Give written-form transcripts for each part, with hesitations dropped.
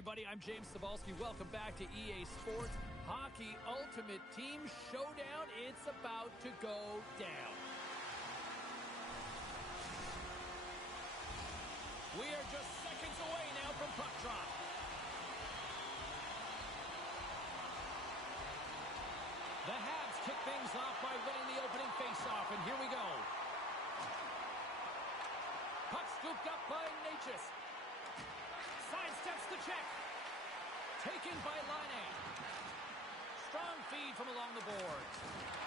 everybody. I'm James Cebulski. Welcome back to EA Sports Hockey Ultimate Team Showdown. It's about to go down. We are just seconds away now from puck drop. The Habs kick things off by winning the opening faceoff, and here we go. Puck scooped up by Necas. Sidesteps the check. Taken by Laine. Strong feed from along the boards.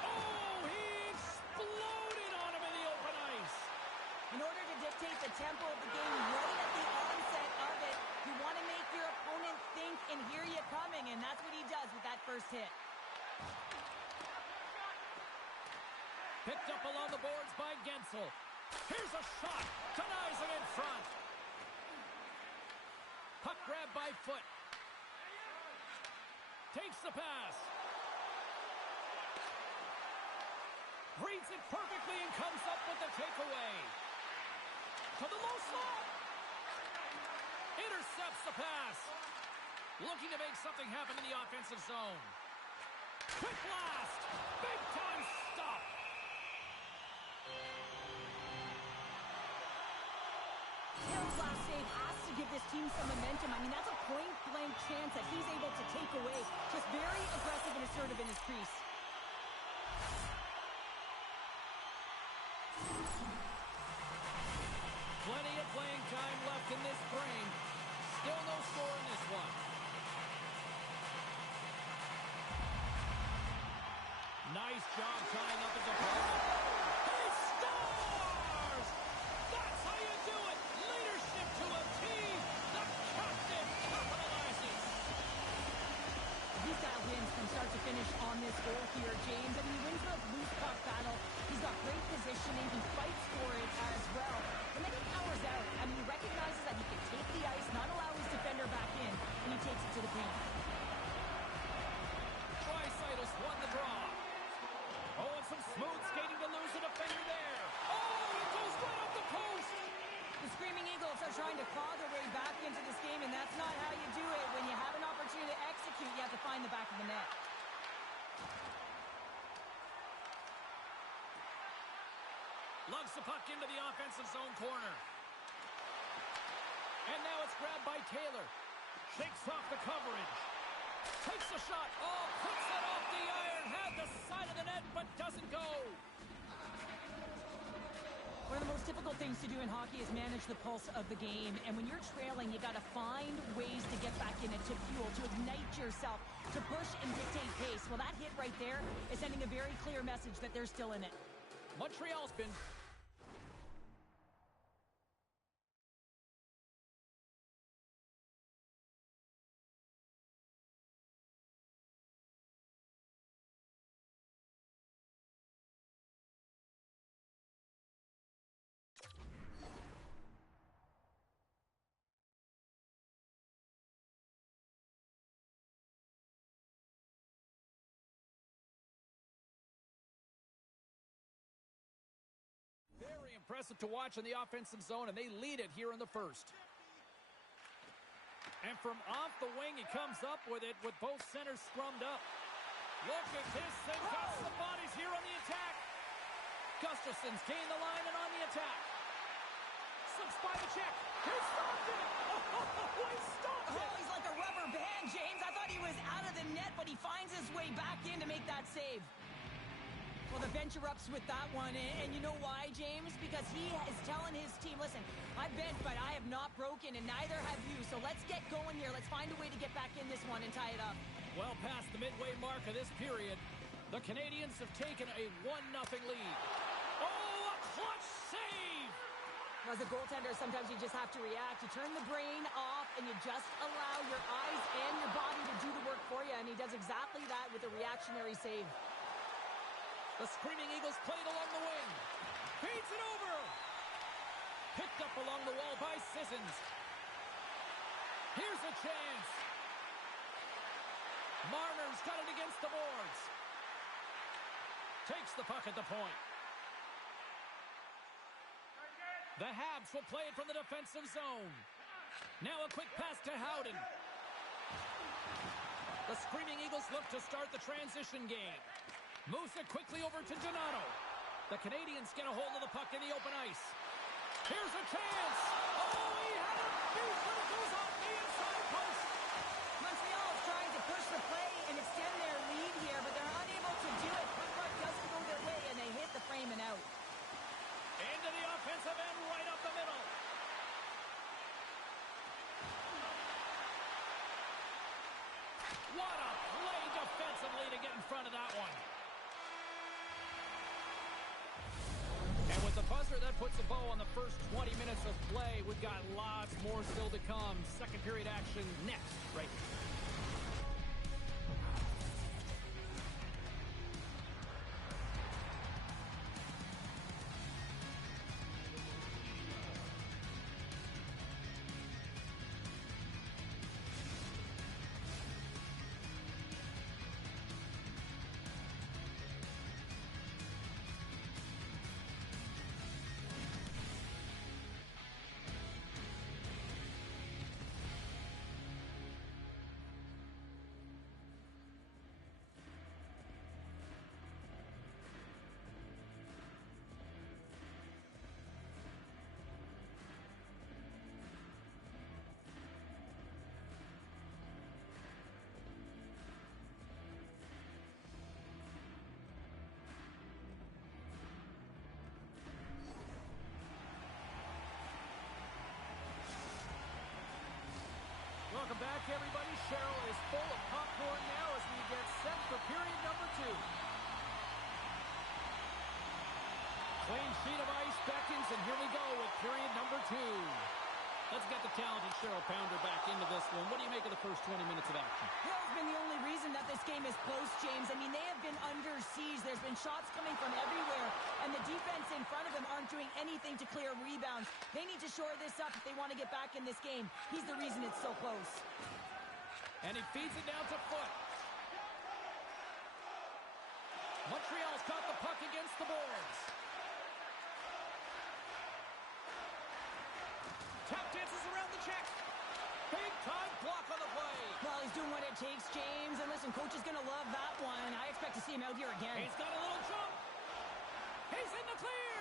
Oh, he exploded on him in the open ice. In order to dictate the tempo of the game right at the onset of it, you want to make your opponent think and hear you coming, and that's what he does with that first hit. Picked up along the boards by Gensel. Here's a shot. Denies it in front. Puck grab by Foot. Takes the pass. Reads it perfectly and comes up with the takeaway. To the low slot. Intercepts the pass. Looking to make something happen in the offensive zone. Quick blast. Big time stop. Hill's last save has to give this team some momentum. I mean, that's a point-blank chance that he's able to take away. Just very aggressive and assertive in his crease. Plenty of playing time left in this frame. Still no score in this one. Nice job tying up his opponent. He scores! That's how you do it! Leadership to a team! The captain capitalizes! He's got wins from start to finish on this goal here, James. I mean, he wins the loose puck battle. He's got great positioning. He fights for it as well. And then he powers out. I mean, he recognizes that he can take the ice, not allow his defender back in, and he takes it to the paint. Draisaitl won the draw. Oh, and some smooth skating to lose a defender there. Oh, it goes right up the post. The Screaming Eagles are trying to claw their way back into this game, and that's not how you do it. When you have an opportunity to execute, you have to find the back of the net. Lugs the puck into the offensive zone corner. And now it's grabbed by Taylor. Shakes off the coverage. Takes a shot. Oh, puts it off the iron. Had the side of the net, but doesn't go. One of the most difficult things to do in hockey is manage the pulse of the game. And when you're trailing, you got to find ways to get back in it, to fuel, to ignite yourself, to push and dictate pace. Well, that hit right there is sending a very clear message that they're still in it. Montreal's been... Very impressive to watch in the offensive zone, and they lead it here in the first. And from off the wing, he comes up with it with both centers scrummed up. Look at this, they've got some bodies here on the attack. Gustafson's gained the line and on the attack. Slips by the check. He stopped it! Oh, he stopped it! Oh, he's like a rubber band, James. I thought he was out of the net, but he finds his way back in to make that save. Well, the bench erupts with that one, and you know why, James? Because he is telling his team, listen, I've bent, but I have not broken, and neither have you, so let's get going here. Let's find a way to get back in this one and tie it up. Well past the midway mark of this period, the Canadians have taken a 1-0 lead. Oh, a clutch save! As a goaltender, sometimes you just have to react. You turn the brain off, and you just allow your eyes and your body to do the work for you, and he does exactly that with a reactionary save. The Screaming Eagles played along the wing. Feeds it over. Picked up along the wall by Sissons. Here's a chance. Marner's got it against the boards. Takes the puck at the point. The Habs will play it from the defensive zone. Now a quick pass to Howden. The Screaming Eagles look to start the transition game. Moves it quickly over to Donato. The Canadians get a hold of the puck in the open ice. Here's a chance. Oh, he had it beat, but it goes off the inside post. Montreal is trying to push the play and extend their lead here, but they're unable to do it. Puck doesn't go their way, and they hit the frame and out. Into the offensive end, right up the middle. What a play defensively to get in front of that one. And with the buzzer, that puts a bow on the first 20 minutes of play. We've got lots more still to come. Second period action next, right here. Welcome back, everybody. Cheryl is full of popcorn now as we get set for period number 2. Clean sheet of ice beckons, and here we go with period number 2. Let's get the talented Cheryl Pounder back into this one. What do you make of the first 20 minutes of action? Well, it's been the only reason that this game is close, James. I mean, they have been under siege. There's been shots coming from everywhere, and the defense in front of them aren't doing anything to clear rebounds. They need to shore this up if they want to get back in this game. He's the reason it's so close. And he feeds it down to Foot. Montreal's got the puck against the boards. Tap dances around the check. Big time block on the play. Well, he's doing what it takes, James. And listen, coach is going to love that one. I expect to see him out here again. He's got a little jump. He's in the clear.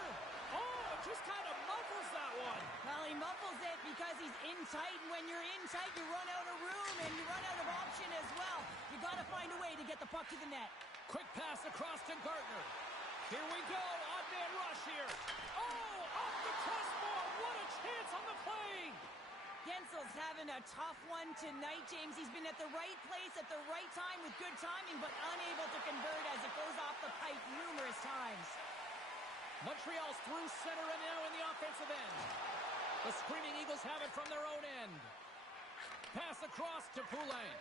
Oh, it just kind of muffles that one. Well, he muffles it because he's in tight. And when you're in tight, you run out of room and you run out of option as well. You got to find a way to get the puck to the net. Quick pass across to Gardner. Here we go. Odd man rush here. Oh, off the crossbar. What a chance on the play. Gensel's having a tough one tonight, James. He's been at the right place at the right time with good timing, but unable to convert as it goes off the pipe numerous times. Montreal's through center and now in the offensive end. The Screaming Eagles have it from their own end. Pass across to Poulin.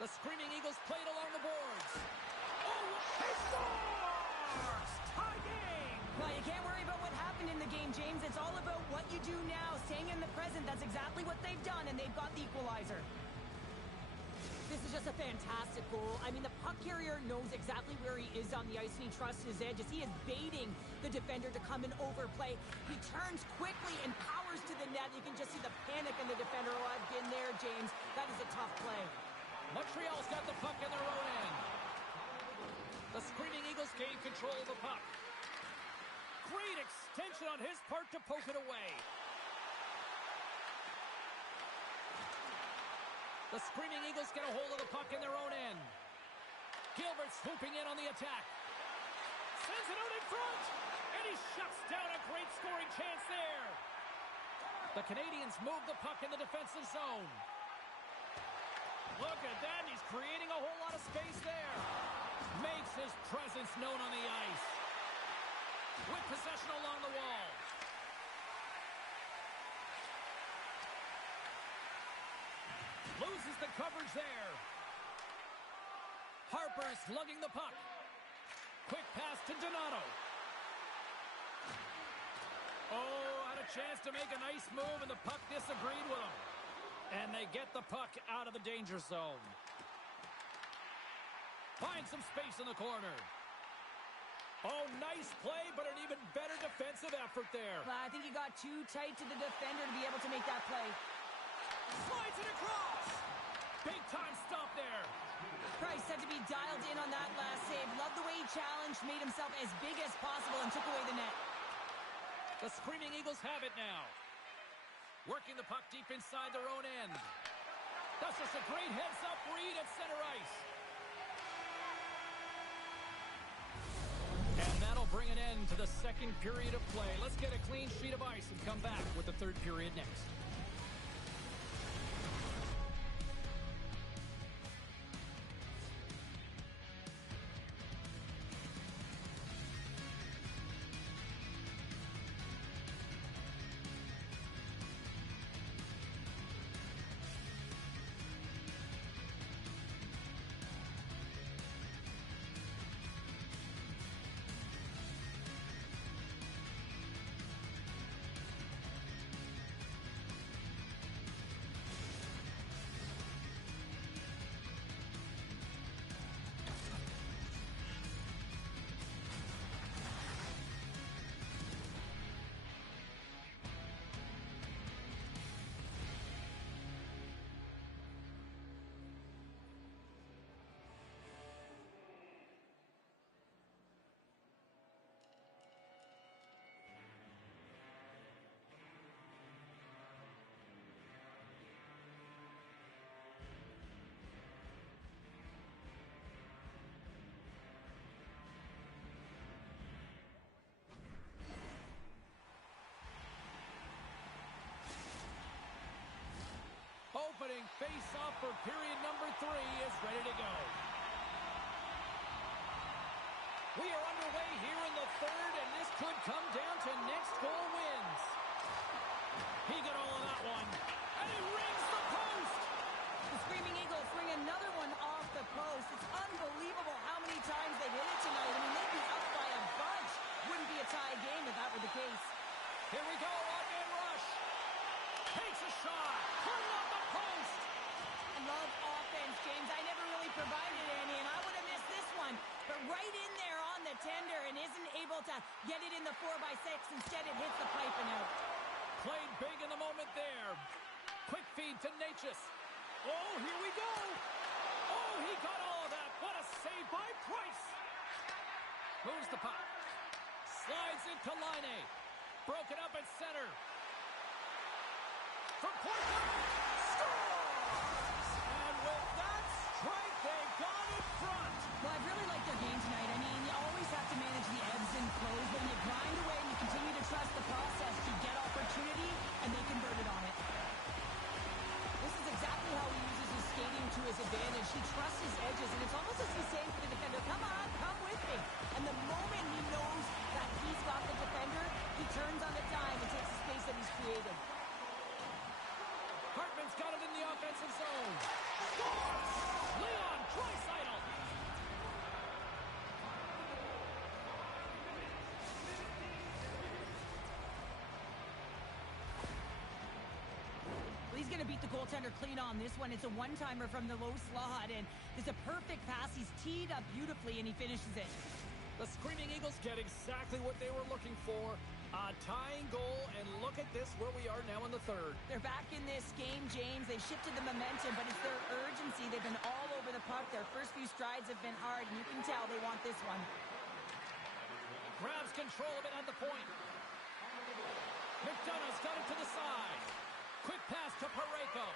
The Screaming Eagles played along the boards. Oh, he scores! Tie game! Well, you can't worry about what happened in the game, James. It's all about what you do now, staying in the present. That's exactly what they've done, and they've got the equalizer. This is just a fantastic goal. I mean, the puck carrier knows exactly where he is on the ice, and he trusts his edges. He is baiting the defender to come and overplay. He turns quickly and powers to the net. You can just see the panic in the defender. Oh, I've been there, James. That is a tough play. Montreal's got the puck in their own end. The Screaming Eagles gain control of the puck. Great extension on his part to poke it away. The Screaming Eagles get a hold of the puck in their own end. Gilbert swooping in on the attack. Sends it out in front. And he shuts down a great scoring chance there. The Canadians move the puck in the defensive zone. Look at that. He's creating a whole lot of space there. Makes his presence known on the ice. With possession along the wall. Loses the coverage there. Harper's lugging the puck. Quick pass to Donato. Oh, had a chance to make a nice move, and the puck disagreed with him. And they get the puck out of the danger zone. Find some space in the corner. Oh, nice play, but an even better defensive effort there. I think he got too tight to the defender to be able to make that play. Slides it across. Big time stop there. Price had to be dialed in on that last save. Loved the way he challenged, made himself as big as possible, and took away the net. The Screaming Eagles have it now. Working the puck deep inside their own end. That's just a great heads-up read at center ice. And that'll bring an end to the second period of play. Let's get a clean sheet of ice and come back with the third period next. Opening face-off for period number 3 is ready to go. We are underway here in the third, and this could come down to next goal wins. He got all of that one, and he rings the post. The Screaming Eagles bring another one off the post. It's unbelievable how many times they hit it tonight. I mean, they'd be up by a bunch. Wouldn't be a tie game if that were the case. Here we go, one-man rush. Takes a shot, pulling up the post. I love offense, James. I never really provided any, and I would have missed this one. But right in there on the tender and isn't able to get it in the 4x6. Instead, it hits the pipe and out. Played big in the moment there. Quick feed to Necas. Oh, here we go. Oh, he got all of that. What a save by Price. Moves the puck. Slides it to Laine. Broken up at center. From point blank. Scores! And with that strike, they got in front. Well, I really like their game tonight. I mean, you always have to manage the ebbs and flows, but when you grind away and you continue to trust the process, you get opportunity, and they converted on it. This is exactly how he uses his skating to his advantage. He trusts his edges, and it's almost as he's saying to the defender, come on, come with me. And the moment he knows that he's got the defender, he turns on the dime and takes the space that he's created. Hartman's got it in the offensive zone. Scores! Leon Draisaitl. Well, he's going to beat the goaltender clean on this one. It's a one-timer from the low slot, and it's a perfect pass. He's teed up beautifully, and he finishes it. The Screaming Eagles get exactly what they were looking for. A tying goal, and look at this, where we are now in the third. They're back in this game, James. They've shifted the momentum, but it's their urgency. They've been all over the puck. Their first few strides have been hard, and you can tell they want this one. Grabs control of it at the point. McDonough's got it to the side. Quick pass to Parayko.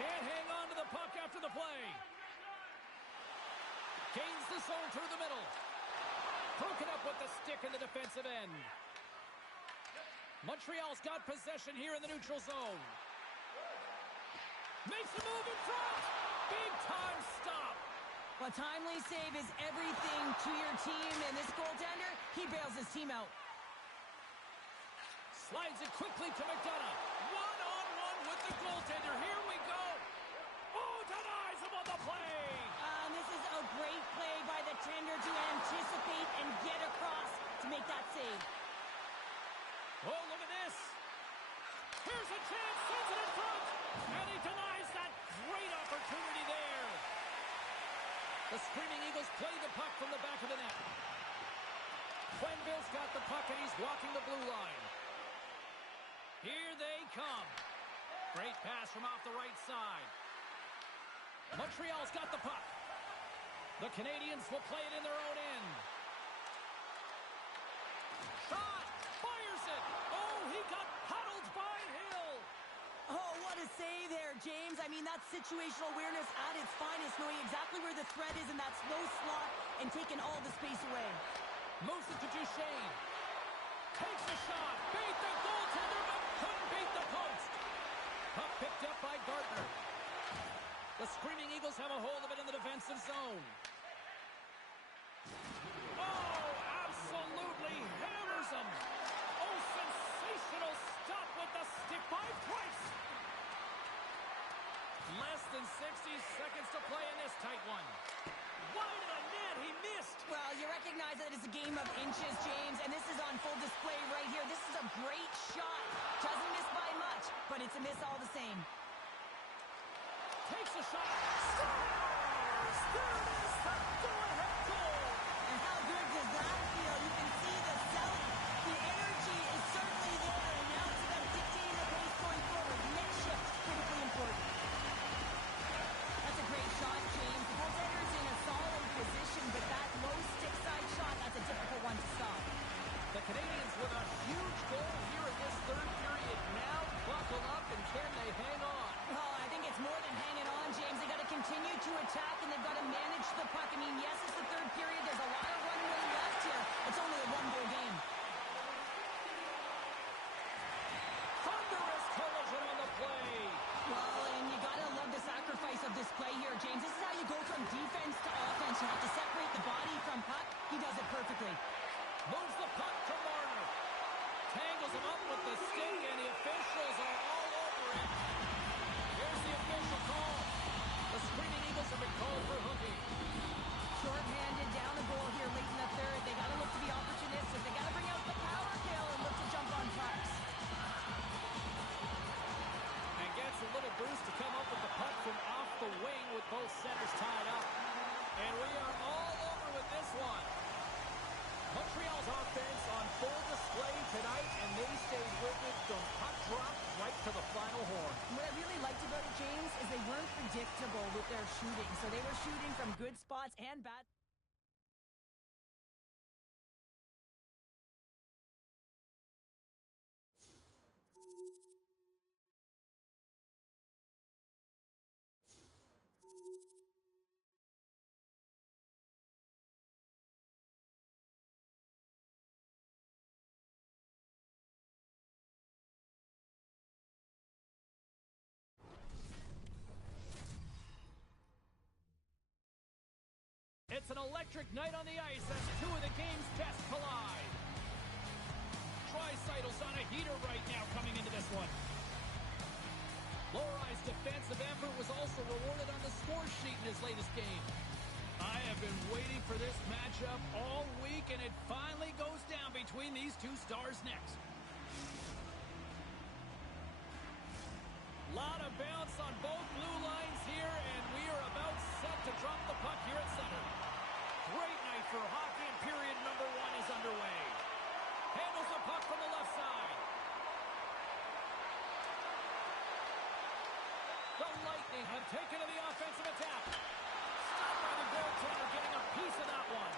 Can't hang on to the puck after the play. Gains the zone through the middle. Broken up with the stick in the defensive end. Montreal's got possession here in the neutral zone. Makes a move in front. Big time stop. A timely save is everything to your team, and this goaltender, he bails his team out. Slides it quickly to McDonough. One-on-one with the goaltender. Here we go. Oh, denies him on the play. This is a great play by the tender to anticipate and get across to make that save. Oh, look at this. Here's a chance, sends it in front, and he denies that great opportunity there. The Screaming Eagles play the puck from the back of the net. Quenneville's got the puck, and he's walking the blue line. Here they come. Great pass from off the right side. Montreal's got the puck. The Canadiens will play it in their own end. Shot! Fires it! Oh, he got huddled by Hill! Oh, what a save there, James. I mean, that's situational awareness at its finest, knowing exactly where the threat is in that slow slot and taking all the space away. Moves it to Duchesne. Takes a shot. Beat the goaltender, but couldn't beat the post. Puck picked up by Gardner. The Screaming Eagles have a hold of it in the defensive zone. Oh, absolutely hammers him. Oh, sensational stop with the stick by Price. Less than 60 seconds to play in this tight one. Wide of the net, he missed. Well, you recognize that it's a game of inches, James, and this is on full display right here. This is a great shot. Doesn't miss by much, but it's a miss all the same. Takes a shot. Scores! There it is, the go-ahead goal. And how good does that feel? You can see the selling. The energy is certainly there, and now it's about dictating the pace going forward. Next shift, critically important. That's a great shot, James. The goaltender's in a solid position, but that low stick side shot, that's a difficult one to stop. The Canadiens with a huge goal here in this third period. Now buckle up, and can they hang on? Oh, I think it's more than hanging on, James. They got to continue to attack, and they've got to manage the puck. I mean, yes, it's the third period. There's a lot of runway left here. It's only a one-goal game. Thunderous collision on the play. Well, and you got to love the sacrifice of this play here, James. This is how you go from defense to offense. You have to separate the body from puck. He does it perfectly. Moves the puck to Marner. Tangles him up with the stick, and the officials are all over it. Here's the official call. The Screaming Eagles have been called for hooking. Short-handed down the goal here late in the third. They got to look to be opportunistic. They got to bring out the power kill and look to jump on pucks. And gets a little boost to come up with the puck from off the wing with both centers tied up. And we are all over with this one. Montreal's offense on full display tonight, and they stayed with it from puck drop right to the final horn. What I really liked about it, James, is they weren't predictable with their shooting. So they were shooting from good spots and bad. It's an electric night on the ice as two of the game's best collide. Draisaitl's on a heater right now coming into this one. Lorai's defensive effort was also rewarded on the score sheet in his latest game. I have been waiting for this matchup all week, and it finally goes down between these two stars next. Lot of bounce on both blue lines here, and we are about set to drop the puck here at center. Great night for hockey, and period number one is underway. Handles the puck from the left side. The Lightning have taken to the offensive attack. Stopped by the goaltender, getting a piece of that one.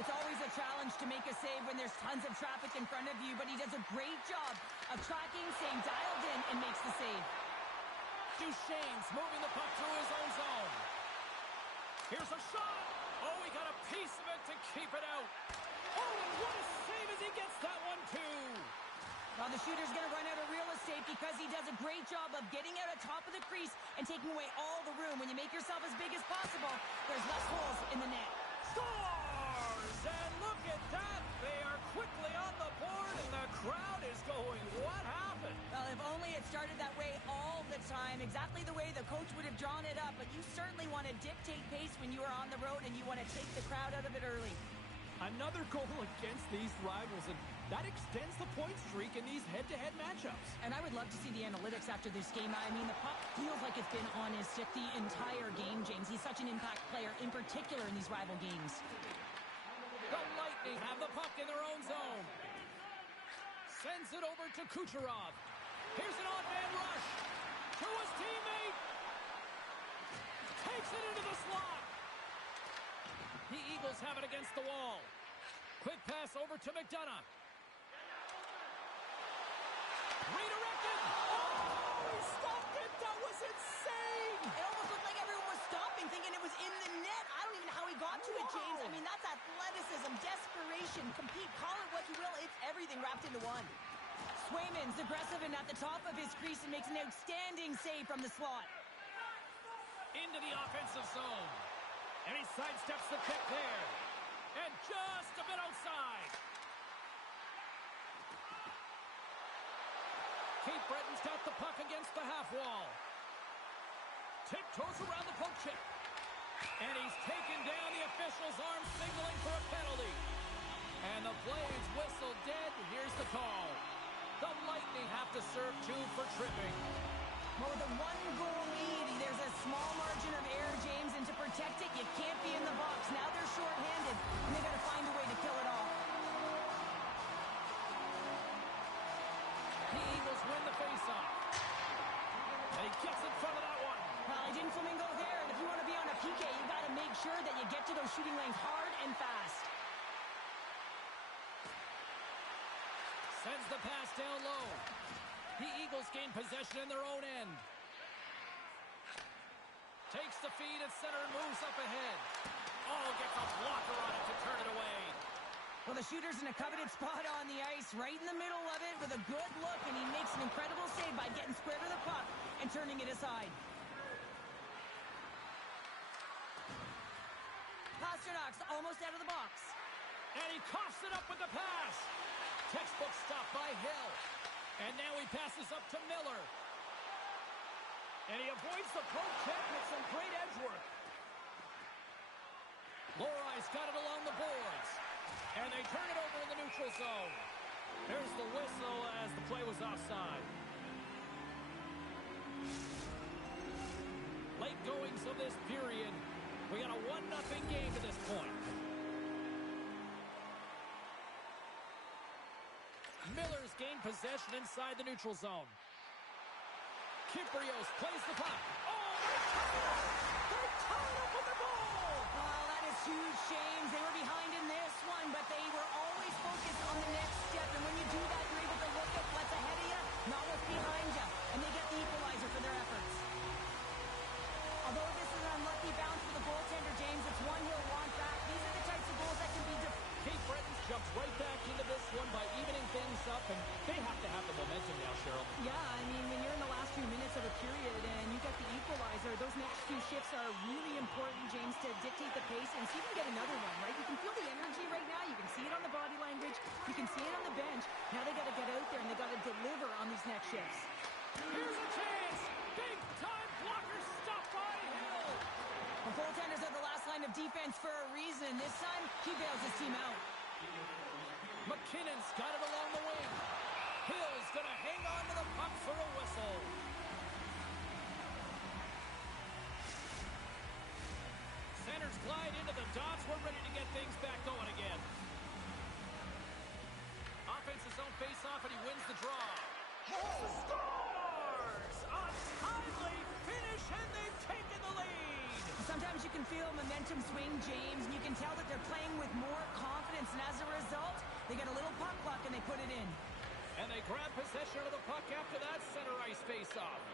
It's always a challenge to make a save when there's tons of traffic in front of you, but he does a great job of tracking, staying dialed in, and makes the save. Duchesne's moving the puck through his own zone. Here's a shot. Oh, he got a piece of it to keep it out. Oh, and what a save as he gets that one, too. Well, the shooter's going to run out of real estate because he does a great job of getting out at top of the crease and taking away all the room. When you make yourself as big as possible, there's less holes in the net. Scores! And look at that. They are quickly on the board, and the crowd is going, what happened? Well, if only it started that way all the time, exactly the way the coach would have drawn it up, but you certainly want to dictate pace when you are on the road, and you want to take the crowd out of it early. Another goal against these rivals, and that extends the point streak in these head-to-head matchups. And I would love to see the analytics after this game. I mean, the puck feels like it's been on his stick the entire game, James. He's such an impact player, in particular in these rival games. The Lightning have the puck in their own zone. Sends it over to Kucherov. Here's an odd man rush to his teammate. Takes it into the slot. The Eagles have it against the wall. Quick pass over to McDonough. Redirected. Oh, he stopped it. That was insane. It almost looked like everyone was stopping, thinking it was in the net. I don't even know how he got to it, James. I mean, that's athleticism, desperation, compete, call it what you will. It's everything wrapped into one. Swayman's aggressive and at the top of his crease and makes an outstanding save from the slot. Into the offensive zone. And he sidesteps the kick there. And just a bit outside. Cape Breton's got the puck against the half wall. Tiptoes around the poke check. And he's taken down. The official's arm signaling for a penalty. And the play's whistle dead. Here's the call. The Lightning have to serve two for tripping. Well, with a one-goal lead, there's a small margin of error, James, and to protect it, you can't be in the box. Now they're shorthanded, and they got to find a way to kill it off. The Eagles win the faceoff. And he gets in front of that one. Well, he didn't flamingo there, and if you want to be on a PK, you got to make sure that you get to those shooting lanes hard and fast. Sends the pass down low. The Eagles gain possession in their own end. Takes the feed at center and moves up ahead. Oh, gets a blocker on it to turn it away. Well, the shooter's in a coveted spot on the ice, right in the middle of it with a good look, and he makes an incredible save by getting square to the puck and turning it aside. Pasternak's almost out of the box. And he coughs it up with the pass. Textbook stop by Hill. And now he passes up to Miller. And he avoids the poke check with some great edge work. Lorai's got it along the boards. And they turn it over in the neutral zone. There's the whistle as the play was offside. Late goings of this period. We got a 1-0 game to this point. Miller's gained possession inside the neutral zone. Kyprios plays the puck. Oh, they're tied up with the goal! Oh, that is huge, James. They were behind in this one, but they were always focused on the next step. And when you do that, you're able to look at what's ahead of you, not what's behind you. And they get the equalizer for their efforts. Although this is an unlucky bounce for the goaltender, James, it's one he'll want back. These are the types of goals that can be Cape Breton jumps right back into this one by evening things up, and they have to have the momentum now, Cheryl. Yeah, I mean, when you're in the last few minutes of a period and you get the equalizer, those next few shifts are really important, James, to dictate the pace and see if you can get another one, right? You can feel the energy right now. You can see it on the body language. You can see it on the bench. Now they got to get out there and they got to deliver on these next shifts. Here's a chance. Big time blocker stopped by Hill. The goaltenders are the last line of defense for a reason. This time, he bails his team out. McKinnon's got it along the wing. Hill's going to hang on to the puck for a whistle. Centers glide into the dots. We're ready to get things back going again. Offensive zone face-off, and he wins the draw. Scores! A timely finish, and they've taken the lead. Sometimes you can feel momentum swing, James, and you can tell that they're playing with more confidence, and as a result, they get a little puck luck and they put it in. And they grab possession of the puck after that center ice face-off.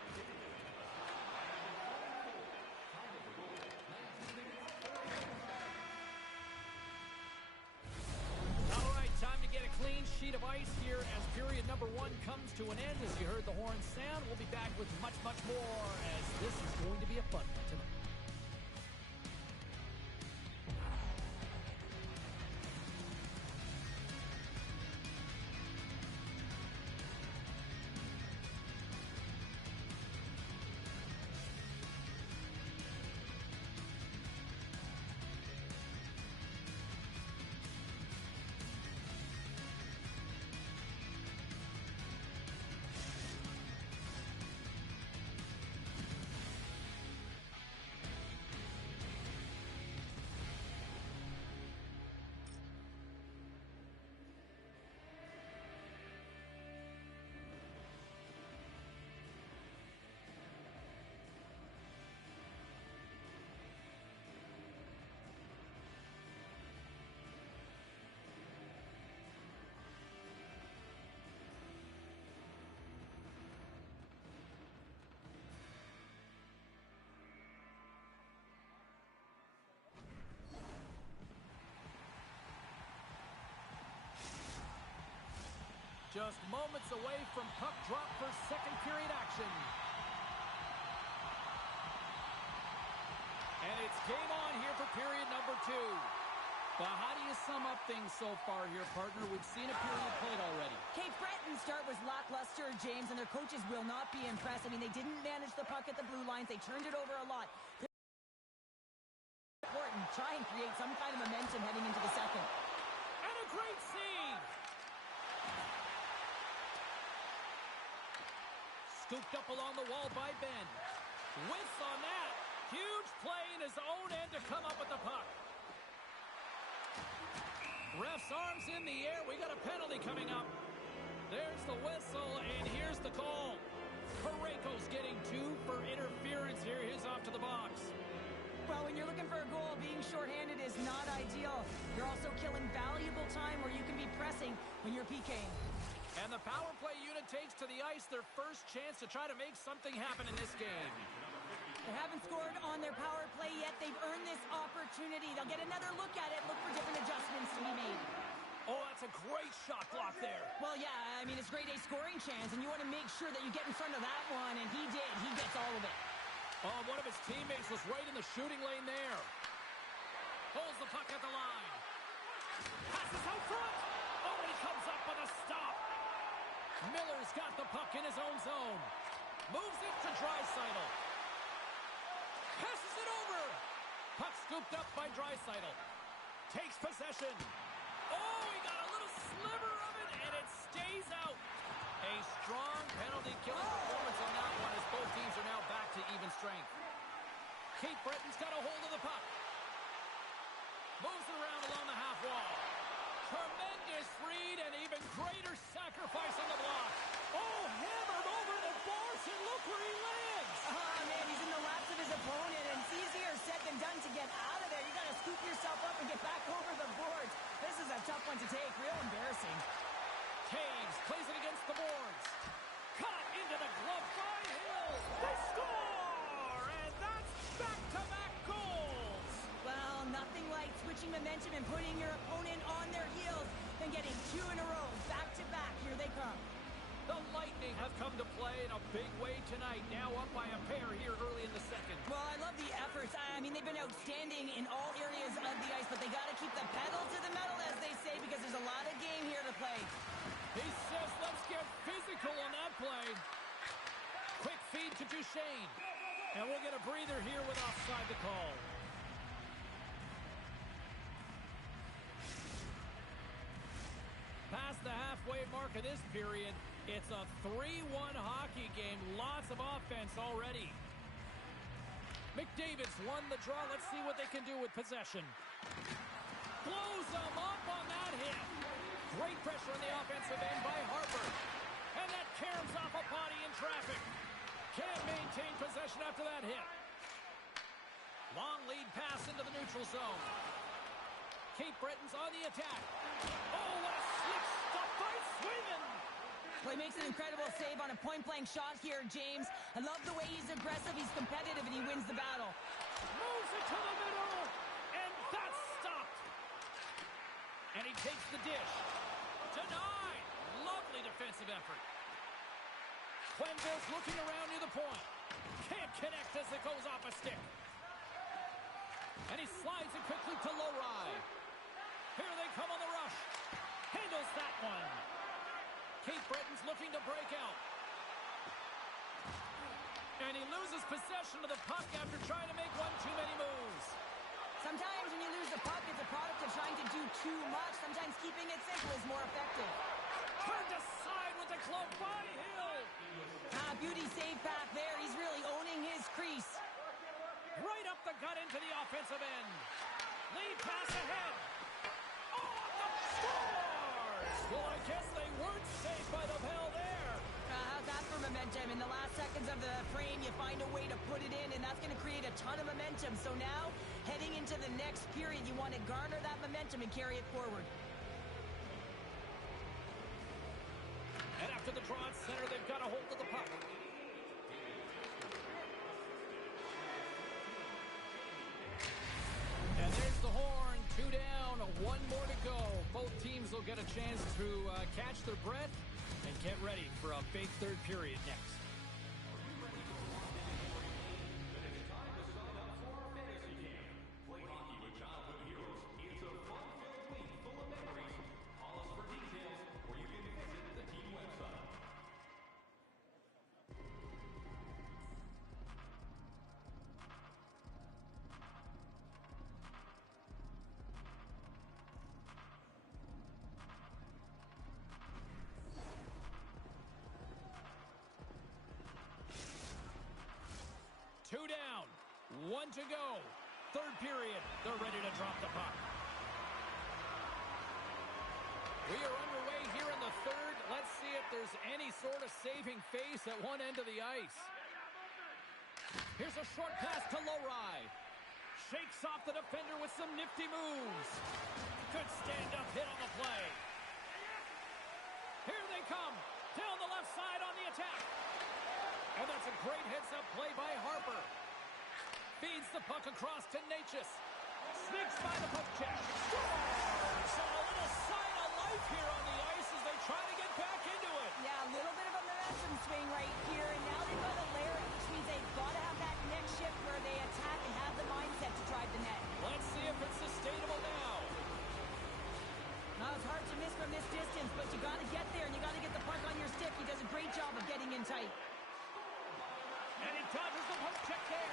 All right, time to get a clean sheet of ice here as period number 1 comes to an end. As you heard the horn sound, we'll be back with much, much more as this is going to be a fun one tonight. Just moments away from puck drop for second period action. And it's game on here for period number 2. But how do you sum up things so far here, partner? We've seen a period played already. Cape Breton's start was lackluster, James, and their coaches will not be impressed. I mean, they didn't manage the puck at the blue lines. They turned it over a lot. Important. Try and create some kind of momentum heading into the second. And a great save! Scooped up along the wall by Ben. Whiffs on that. Huge play in his own end to come up with the puck. Ref's arms in the air. We got a penalty coming up. There's the whistle, and here's the call. Parayko's getting 2 for interference here. He's off to the box. Well, when you're looking for a goal, being shorthanded is not ideal. You're also killing valuable time where you can be pressing when you're PKing. And the power play unit takes to the ice their first chance to try to make something happen in this game. They haven't scored on their power play yet. They've earned this opportunity. They'll get another look at it, look for different adjustments to be made. Oh, that's a great shot block there. Well, yeah, I mean, it's grade A scoring chance, and you want to make sure that you get in front of that one, and he did. He gets all of it. Oh, one of his teammates was right in the shooting lane there. Holds the puck at the line. Passes out front. Oh, and he comes up with a stop. Miller's got the puck in his own zone. Moves it to Draisaitl. Passes it over. Puck scooped up by Draisaitl. Takes possession. Oh, he got a little sliver of it, and it stays out. A strong penalty-killing performance on that one as both teams are now back to even strength. Cape Breton's got a hold of the puck. Moves it around along the half wall. Tremendous read and even greater sacrifice on the block. Oh, hammered over the boards, and look where he lands. Oh, man, he's in the laps of his opponent, and it's easier said than done to get out of there. You got to scoop yourself up and get back over the boards. This is a tough one to take. Real embarrassing. Taves plays it against the boards. Cut into the glove by Hill. They score! And that's back-to-back goals. Well, nothing like switching momentum and putting your opponent on their heels than getting 2 in a row. Back-to-back. Here they come. The Lightning have come to play in a big way tonight. Now up by a pair here early in the second. Well, I love the efforts. I mean, they've been outstanding in all areas of the ice, but they got to keep the pedal to the metal, as they say, because there's a lot of game here to play. He says, let's get physical on that play. Quick feed to Duchesne. And we'll get a breather here with offside the call. Past the halfway mark of this period, it's a 3-1 hockey game. Lots of offense already. McDavid's won the draw. Let's see what they can do with possession. Blows them up on that hit. Great pressure on the offensive end by Harper. And that caroms off a body in traffic. Can't maintain possession after that hit. Long lead pass into the neutral zone. Cape Breton's on the attack. Oh, what a slick stop by Swayman. Well, he makes an incredible save on a point-blank shot here, James. I love the way he's aggressive, he's competitive, and he wins the battle. Moves it to the middle, and that's stopped. And he takes the dish. Denied. Lovely defensive effort. Quenneville's looking around near the point. Can't connect as it goes off a stick. And he slides it quickly to Lohrei. Here they come on the rush. Handles that one. Cape Breton's looking to break out. And he loses possession of the puck after trying to make one too many moves. Sometimes when you lose the puck, it's a product of trying to do too much. Sometimes keeping it simple is more effective. Turned aside with the glove by Hill. Beauty save back there. He's really owning his crease. Right up the gut into the offensive end. Lead pass ahead. Oh, the scores! Well, I guess they weren't safe by the bell there. How's that for momentum? In the last seconds of the frame, you find a way to put it in, and that's going to create a ton of momentum. So now, heading into the next period, you want to garner that momentum and carry it forward. And after the draw at center, they've got a hold of the puck. And there's the horn. 2 down, 1 more to go. Both teams will get a chance to catch their breath And get ready for a big third period next. Two down, one to go. Third period, they're ready to drop the puck. We are underway here in the third. Let's see if there's any sort of saving face at one end of the ice. Here's a short pass to Lohrei. Shakes off the defender with some nifty moves. Good stand-up hit on the play. Here they come, down the left side on the attack. And that's a great heads-up play by Harper. Feeds the puck across to Necas. Sneaks by the puck check. Scores! And a little sign of life here on the ice as they try to get back into it. Yeah, a little bit of a momentum swing right here. And now they've got to layer it, which means they've got to have that next shift where they attack and have the mindset to drive the net. Let's see if it's sustainable now. Now, it's hard to miss from this distance, but you got to get there and you got to get the puck on your stick. He does a great job of getting in tight. And he dodges the poke check there.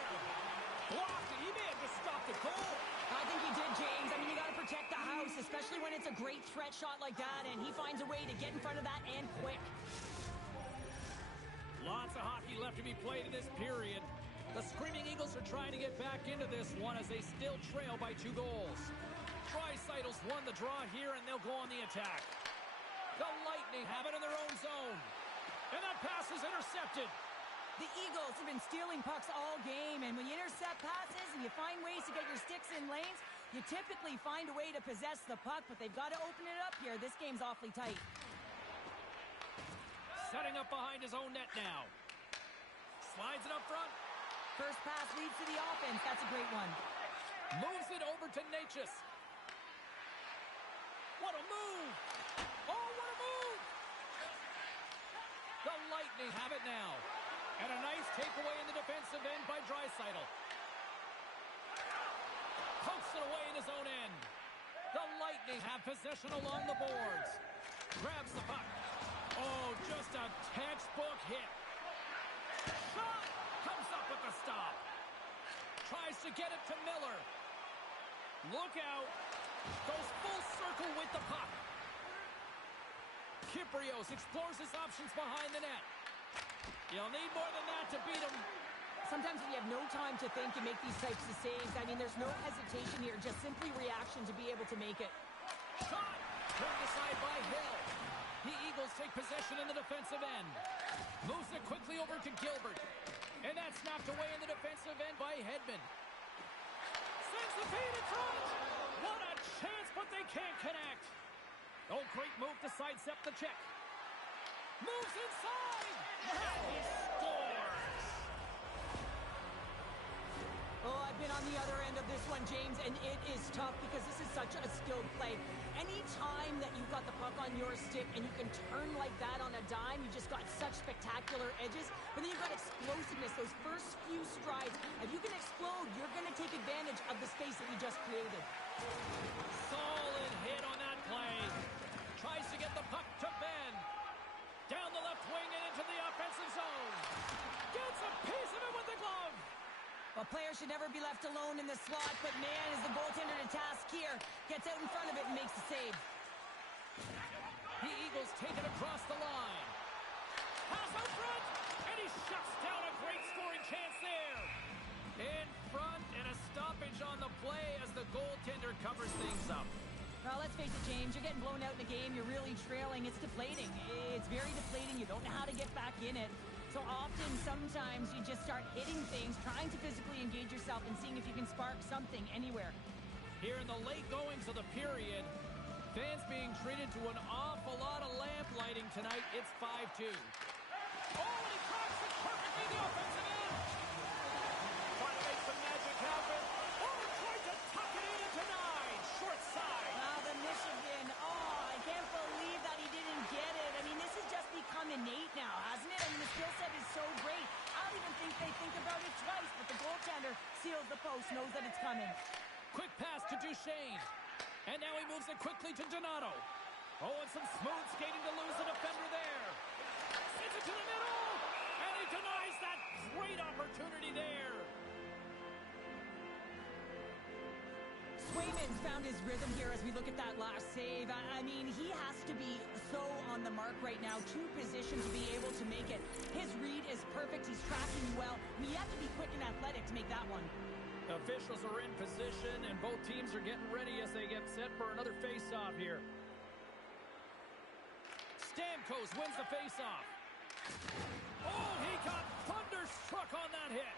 Blocked. He may have just stopped the goal. I think he did, James. I mean, you got to protect the house, especially when it's a great threat shot like that, and he finds a way to get in front of that and quick. Lots of hockey left to be played in this period. The Screaming Eagles are trying to get back into this one as they still trail by 2 goals. Draisaitl's won the draw here, and they'll go on the attack. The Lightning have it in their own zone. And that pass is intercepted. The Eagles have been stealing pucks all game, and when you intercept passes and you find ways to get your sticks in lanes, you typically find a way to possess the puck, but they've got to open it up here. This game's awfully tight. Setting up behind his own net now. Slides it up front. First pass leads to the offense. That's a great one. Moves it over to Necas. What a move! Oh, what a move! The Lightning have it now. And a nice takeaway in the defensive end by Draisaitl. Pokes it away in his own end. The Lightning have possession along the boards. Grabs the puck. Oh, just a textbook hit. Shot! Comes up with the stop. Tries to get it to Miller. Look out. Goes full circle with the puck. Kyprios explores his options behind the net. You'll need more than that to beat him. Sometimes when you have no time to think, you make these types of saves. I mean, there's no hesitation here, just simply reaction to be able to make it. Shot! Turned aside by Hill. The Eagles take possession in the defensive end. Moves it quickly over to Gilbert. And that's knocked away in the defensive end by Hedman. Sends the feed in front. What a chance, but they can't connect. Oh, great move to sidestep the check. Moves inside. And he scores. Oh, I've been on the other end of this one, James, and it is tough because this is such a skilled play. Any time that you've got the puck on your stick and you can turn like that on a dime, you just got such spectacular edges. But then you've got explosiveness, those first few strides. If you can explode, you're going to take advantage of the space that you just created. Solid hit on that play. Tries to get the puck to Ben. Down the left wing and into the offensive zone. Gets a piece of it with the glove. A player should never be left alone in the slot, but man, is the goaltender to task here. Gets out in front of it and makes the save. The Eagles take it across the line. Pass out front, and he shuts down a great scoring chance there. In front, and a stoppage on the play as the goaltender covers things up. Well, let's face it, James, you're getting blown out in the game. You're really trailing. It's deflating. It's very deflating. You don't know how to get back in it. So often, sometimes you just start hitting things, trying to physically engage yourself and seeing if you can spark something anywhere. Here in the late goings of the period, fans being treated to an awful lot of lamp lighting tonight. It's 5-2. Oh, and he cracks it perfectly in the offensive end. Trying to make some magic happen. Oh, trying to tuck it in into 9. Short side. The Michigan. Oh, I can't believe that he didn't get it. I mean, this is just because coming. Quick pass to Duchesne. And now he moves it quickly to Donato. Oh, and some smooth skating to lose a defender there. Sends it to the middle. And he denies that great opportunity there. Swayman's found his rhythm here as we look at that last save. I mean, he has to be so on the mark right now. Two positions to be able to make it. His read is perfect. He's tracking well. I mean, you have to be quick and athletic to make that one. Officials are in position, and both teams are getting ready as they get set for another face-off here. Stamkos wins the face-off. Oh, he got thunderstruck on that hit.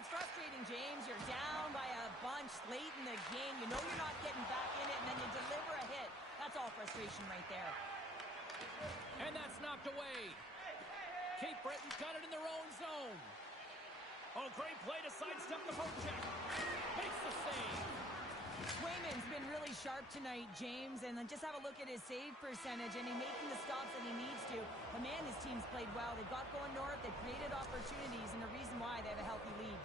It's frustrating, James. You're down by a bunch late in the game. You know you're not getting back in it, and then you deliver a hit. That's all frustration right there. And that's knocked away. Cape Breton's got it in their own zone. Oh, great play to sidestep the poke-check. Makes the save. Swayman's been really sharp tonight, James, and then just have a look at his save percentage, and he's making the stops that he needs to. But man, his team's played well. They've got going north. They've created opportunities, and the reason why they have a healthy lead.